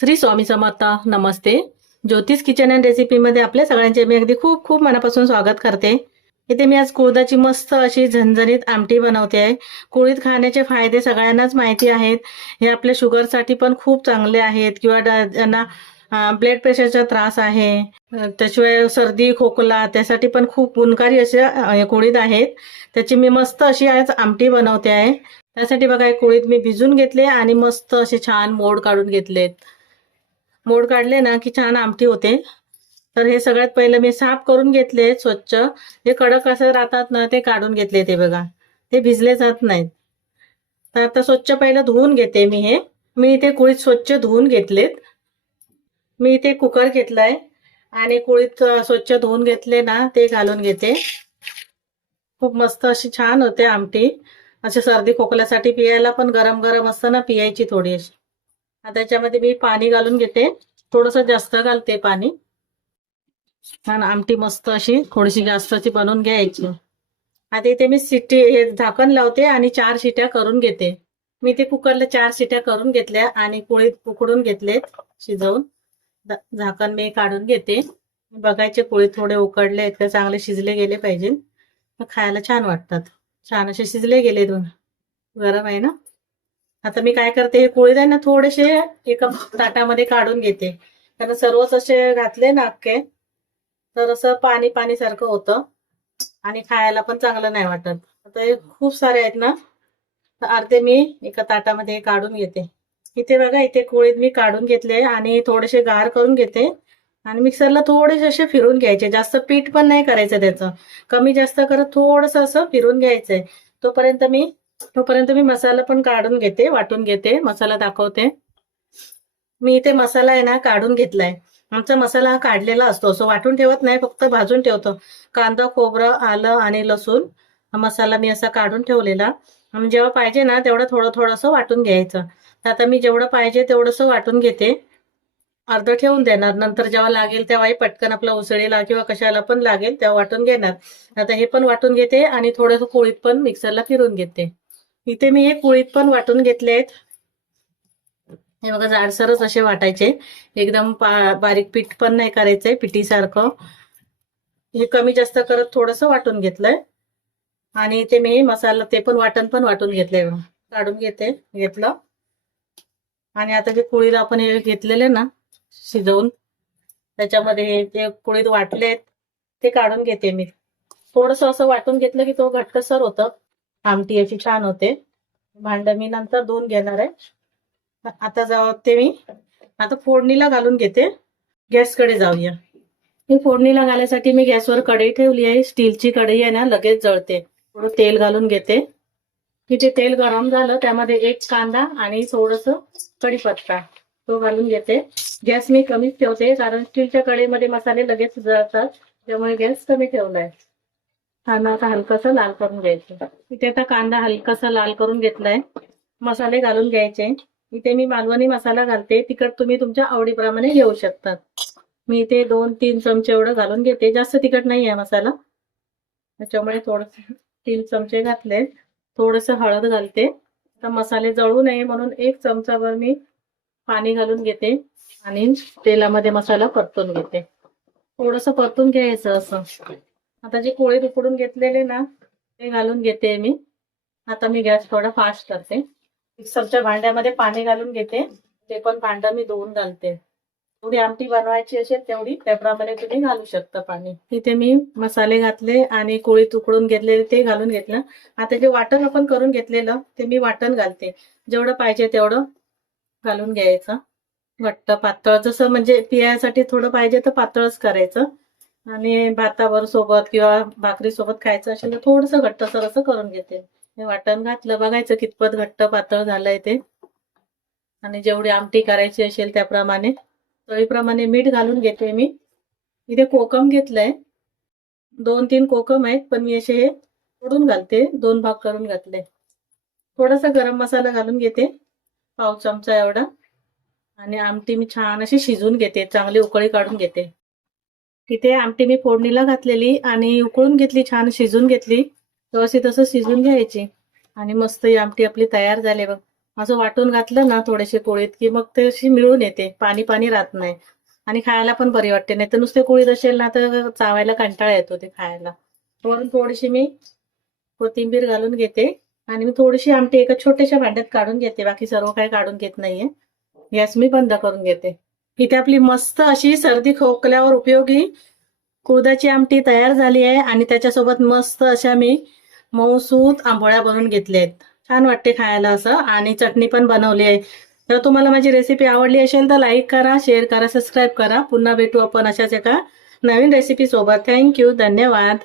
श्री स्वामी समर्थ. नमस्ते. ज्योतिष kitchen and रेसिपीमध्ये आपल्या सगळ्यांचे मी अगदी खूप खूप मनापासून स्वागत करते. इथे मी आज कुळदाची मस्त अशी झणझणीत आमटी बनवते आहे. कुळीत खाण्याचे फायदे सगळ्यांनाच माहिती आहेत. हे आपल्या शुगरसाठी पण खूप चांगले आहेत किंवा ज्यांना ब्लड प्रेशरचा त्रास आहे, त्याशिवाय सर्दी खोकला त्यासाठी पण खूप गुणकारी असे कुळीत आहेत. त्याची मी मस्त अशी आज आमटी बनवते आहे. त्यासाठी बघा हे कुळीत मी भिजून घेतले आणि मस्त असे छान मोड काढून घेतलेत. मोड काढले ना की छान आमटी होते. तर हे सगळ्यात पहिलं मी साफ करून घेतले स्वच्छ. जे कडक असं राहतात ना ते काढून घेतले. ते बघा ते भिजले जात नाहीत. तर आता स्वच्छ पहिलं धुवून घेते मी इथे कुळीत स्वच्छ धुवून घेतलेत. मी इथे कुकर घेतलाय आणि कुळीत स्वच्छ धुवून घेतले ना ते घालून घेते. खूप मस्त अशी छान होते आमटी. अशी सर्दी खोकल्यासाठी पियायला पण गरम गरम असतं ना, पियायची थोडी अशी. आता त्याच्यामध्ये मी पाणी घालून घेते. थोडस जास्त घालते पाणी. छान आमटी मस्त अशी थोडीशी जास्तची बनवून घ्यायची. आता इथे मी हे झाकण लावते आणि 4 शिट्या करून घेते. मी ते कुकरला 4 शिट्या करून घेतल्या आणि कुळीत उकडून घेतलेत शिजवून. झाकण मी काढून घेते. बघायचे कुळीत थोडे उकडले आहेत का, चांगले शिजले गेले पाहिजे. खायला छान वाटतात. छान असे शिजले गेले. गरम आहे ना. आता मी काय करते, हे कुळीत आहे ना थोडेसे एका ताटामध्ये काढून घेते. कारण सर्वच असे घातले ना अख्खे तर असं पाणी पाणी सारखं होतं आणि खायला पण चांगलं नाही वाटत. आता हे खूप सारे आहेत ना, तर अर्धे मी एका ताटामध्ये काढून घेते. इथे बघा इथे कुळीत मी काढून घेतले आणि थोडेसे गार करून घेते आणि मिक्सरला थोडेसे असे फिरून घ्यायचे. जास्त पीठ पण नाही करायचं त्याचं, कमी जास्त करत थोडस असं फिरून घ्यायचंय. तोपर्यंत मी मसाला पण काढून घेते, वाटून घेते. मसाला दाखवते. मी इथे मसाला आहे ना काढून घेतलाय. आमचा मसाला हा काढलेला असतो, असं वाटून ठेवत नाही, फक्त भाजून ठेवतो. कांदा खोबरं आलं आणि लसूण हा मसाला मी असा काढून ठेवलेला. आणि जेव्हा पाहिजे ना तेवढं थोडं थोडंसं वाटून घ्यायचं. आता मी जेवढं पाहिजे तेवढंसं वाटून घेते. अर्ध ठेवून देणार, नंतर जेव्हा लागेल तेव्हाही पटकन आपला उसळीला किंवा कशाला पण लागेल तेव्हा वाटून घेणार. आता हे पण वाटून घेते आणि थोडंसं कुळीत पण मिक्सरला फिरून घेते. इथे मी हे कुळीत पण वाटून घेतले आहेत. हे बघा जाडसरच असे वाटायचे, एकदम बारीक पीठ पण नाही करायचंय पिठीसारखं. हे कमी जास्त करत थोडंसं वाटून घेतलंय आणि ते मी मसाला ते पण वाटून घेतलंय. काढून घेतलं आणि आता जे कुळीत आपण हे घेतलेले ना शिजवून, त्याच्यामध्ये जे कुळीत वाटलेत ते काढून घेते मी. थोडस असं वाटून घेतलं की तो घट्टसर होतं, आमटी अशी छान होते. भांड मी नंतर धुवून घेणार आहे. आता फोडणीला घालून घेते. गॅसकडे जाऊया. ही फोडणीला घालायसाठी मी गॅसवर कढई ठेवली आहे. स्टीलची कढई आहे ना, लगेच जळते. थोडं तेल घालून घेते. तिथे तेल गरम झालं त्यामध्ये एक कांदा आणि थोडस कढीपत्ता तो घालून घेते. गॅस मी कमीच ठेवते कारण स्टीलच्या कढईमध्ये मसाले लगेच जळतात, त्यामुळे गॅस कमी ठेवलाय. कांदा आता हलकासा लाल करून घ्यायचा. इथे आता कांदा हलकासा लाल करून घेतलाय. मसाले घालून घ्यायचे. इथे मी मालवणी मसाला घालते. तिखट तुम्ही तुमच्या आवडीप्रमाणे घेऊ शकतात. मी इथे 2-3 चमचे एवढं घालून घेते. जास्त तिखट नाही आहे मसाला, त्याच्यामुळे थोडस 3 चमचे घातले. थोडस हळद घालते. आता मसाले जळू नये म्हणून 1 चमचाभर मी पाणी घालून घेते आणि तेलामध्ये मसाला परतून घेते. थोडस परतून घ्यायचं असं. आता जे कोळे उकडून घेतलेले ना ते घालून घेते मी. आता मी गॅस थोडा फास्ट करते. मिक्सरच्या भांड्यामध्ये पाणी घालून घेते. ते पण भांडं मी धुवून घालते. जेवढी आमटी बनवायची असेल तेवढी त्याप्रमाणे तुम्ही घालू शकता पाणी. इथे मी मसाले घातले आणि कोळी उकडून घेतलेले ते घालून घेतलं. आता जे वाटण आपण करून घेतलेलं ते मी वाटण घालते. जेवढं पाहिजे तेवढं घालून घ्यायचं. घट्ट पातळ जसं म्हणजे पियासाठी थोडं पाहिजे तर पातळच करायचं आणि भातावर सोबत किंवा भाकरी सोबत खायचं असेल तर थोडंसं घट्टसर असं करून घेते. हे वाटण घातलं, बघायचं कितपत घट्ट पातळ झालंय ते आणि जेवढी आमटी करायची असेल त्याप्रमाणे चवीप्रमाणे मीठ घालून घेते मी. इथे कोकम घेतलंय, 2-3 कोकम आहेत पण मी असे हे तोडून घालते. 2 भाग करून घातले. थोडासा गरम मसाला घालून घेते, पाव चमचा एवढा. आणि आमटी मी छान अशी शिजून घेते, चांगली उकळी काढून घेते. तिथे आमटी मी फोडणीला घातलेली आणि उकळून घेतली, छान शिजून घेतली. व्यवस्थित असं शिजून घ्यायची आणि मस्त ही आमटी आपली तयार झाली बघ. असं वाटून घातलं ना थोडेसे कुळीत की मग ते अशी मिळून येते, पाणी पाणी राहत नाही आणि खायला पण बरी वाटते. नाही तर नुसते कुळीत असेल ना तर चावायला कंटाळा येतो ते खायला. वरून थोडीशी मी कोथिंबीर घालून घेते आणि मी थोडीशी आमटी एका छोट्याशा भांड्यात काढून घेते, बाकी सर्व काही काढून घेत नाहीये. गॅस मी बंद करून घेते. इथे आपली मस्त अशी सर्दी खोकल्यावर उपयोगी कुळदाची आमटी तयार झाली आहे आणि त्याच्यासोबत मस्त अशा मी मऊसूत आंबोळ्या बनवून घेतल्या आहेत. छान वाटते खायला असं आणि चटणी पण बनवली आहे. तर तुम्हाला माझी रेसिपी आवडली असेल तर लाईक करा, शेअर करा, सबस्क्राईब करा. पुन्हा भेटू आपण अशाच एका नवीन रेसिपी सोबत. थँक्यू, धन्यवाद.